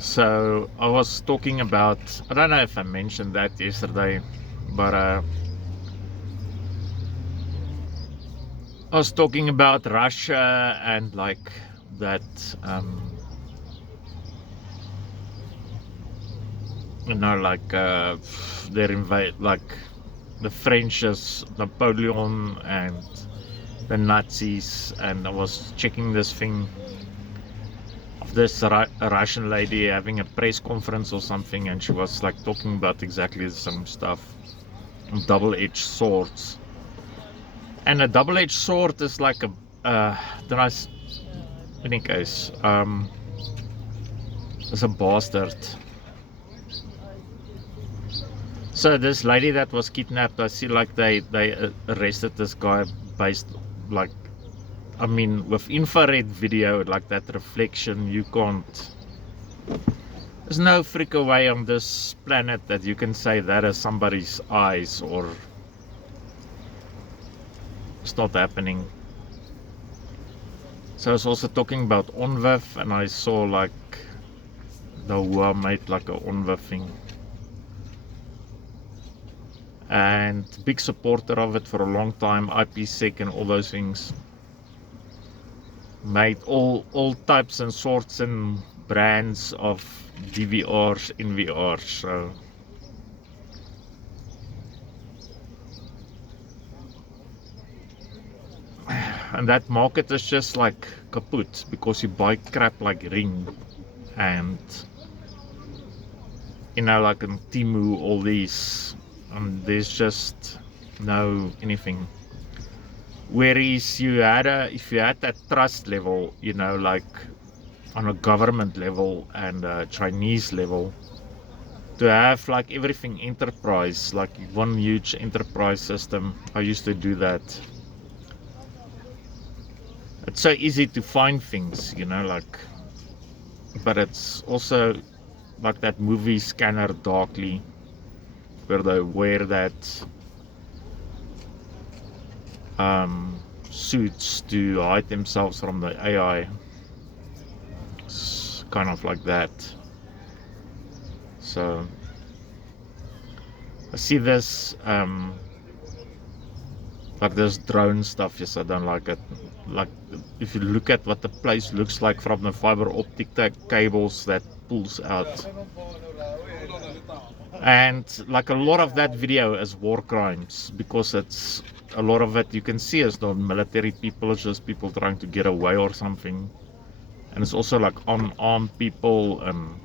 So I was talking about, I don't know if I mentioned that yesterday, but I was talking about Russia and like that, like they're like the French's Napoleon and the Nazis, and I was checking this thing of this Russian lady having a press conference or something, and she was like talking about exactly the same stuff, double-edged swords. And a double-edged sword is like a, dan is, in any case, is a bastard. So this lady that was kidnapped, I see like they arrested this guy based, like, I mean, with infrared video, like that reflection, you can't, there's no freaking way on this planet that you can say that is somebody's eyes, or it's not happening. So I was also talking about ONVIF, and I saw like the Hua made like a ONVIF thing. And big supporter of it for a long time, IPsec and all those things. Made all types and sorts and brands of DVRs, NVRs. So and that market is just like kaput because you buy crap like Ring and like in Temu, all these, and there's just no anything. Whereas if you had that trust level, like on a government level and a Chinese level, to have like everything enterprise, like one huge enterprise system. I used to do that. It's so easy to find things, like, but it's also like that movie Scanner Darkly, where they wear that suits to hide themselves from the AI. It's kind of like that. So I see this like this drone stuff. Yes, I don't like it. Like, if you look at what the place looks like from the fiber optic cables that pulls out, and like a lot of that video is war crimes, because it's a lot of it you can see is not military people, it's just people trying to get away or something. And it's also like unarmed people, and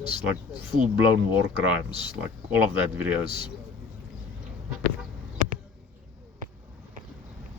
it's like full-blown war crimes, like all of that videos.